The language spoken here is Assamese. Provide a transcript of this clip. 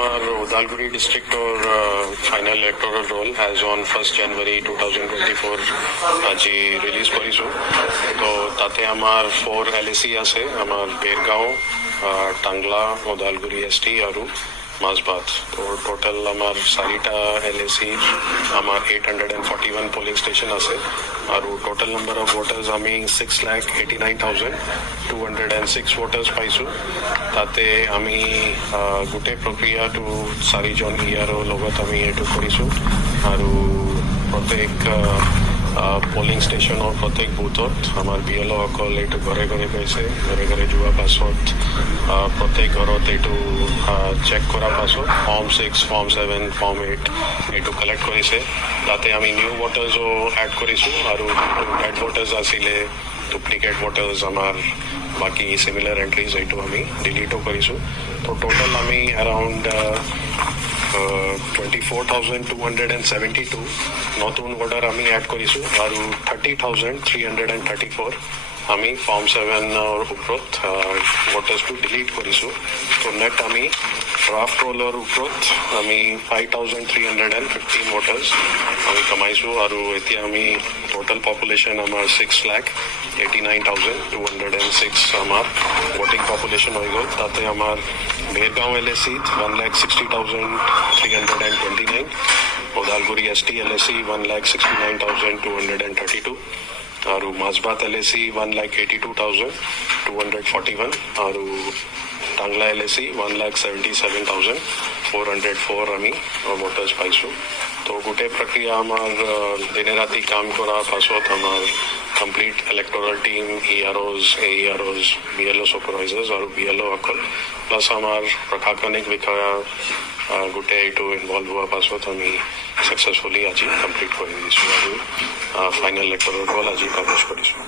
আমাৰ উদালগুৰি ডিষ্ট্ৰিক্টৰ final electoral roll as on 1 January 2024 আজি ৰিলিজ কৰিছোঁ। তো তাতে আমাৰ 4 LAC আছে, আমাৰ বেৰগাঁও, টাংলা, ওদালগুৰি ST আৰু মাজবাট। তো টোটাল আমাৰ 4টা LAC আমাৰ 841 পোলিং ষ্টেচন আছে আৰু টোটাল নম্বৰ অফ ভোটাৰ্ছ আমি 6,89,206 ভোটাৰ্ছ পাইছোঁ। তাতে আমি গোটেই প্ৰক্ৰিয়াটো 4জন EROৰ লগত আমি এইটো কৰিছোঁ আৰু প্ৰত্যেক পোলিং ষ্টেচনৰ প্ৰত্যেক বুথত আমাৰ BLOসকল এইটো ঘৰে ঘৰে গৈছে। ঘৰে ঘৰে যোৱাৰ পাছত প্ৰত্যেক ঘৰত এইটো চেক কৰাৰ পাছত ফৰ্ম 6, ফৰ্ম 7, ফৰ্ম 8 এইটো কালেক্ট কৰিছে। তাতে আমি নিউ ভোটাৰ্ছো এড কৰিছোঁ আৰু ডেড ভোটাৰ্ছ আছিলে, ডুপ্লিকেট ভোটাৰ্ছ আমাৰ বাকী চিমিলাৰ এণ্ট্ৰিজ এইটো আমি ডিলিটো কৰিছোঁ। তো টোটেল আমি এৰাউণ্ড 24,272 নতুন ভোটাৰ আমি এড কৰিছোঁ আৰু 30,334 আমি ফৰ্ম 7ৰ ওপৰত ভোটাৰ্ছটো ডিলিট কৰিছোঁ। তো নেট আমি ড্ৰাফ্ট ৰোলৰ ওপৰত আমি 5,315 ভোটাৰ্ছ আমি কমাইছোঁ আৰু এতিয়া আমি টোটেল পপুলেশ্যন আমাৰ 6,89,206 আমাৰ ভোটিং পপুলেশ্যন হৈ গ'ল। তাতে আমাৰ বেৰগাঁও LACত 1,60,329, ওদালগুৰি ST LAC 1,69,232 আৰু মাজবাট LAC 1,82,241 আৰু টাংলা LAC 1,77,404 আমি ভোটাৰ্ছ পাইছোঁ। তো গোটেই প্ৰক্ৰিয়া আমাৰ দিনে ৰাতি কাম কৰাৰ পাছত আমাৰ complete electoral team, EROs, AEROs, BLO ছুপাৰভাইজাৰ্ছ আৰু BLOসকল প্লাছ আমাৰ প্ৰশাসনিক বিষয়া গোটেই এইটো ইনভলভ হোৱাৰ পাছত আমি ছাকচেছফুলি আজি কমপ্লিট কৰি দিছোঁ আৰু ফাইনেল ইলেক্টৰেল ৰোল আজি পাব্লিছ কৰিছোঁ।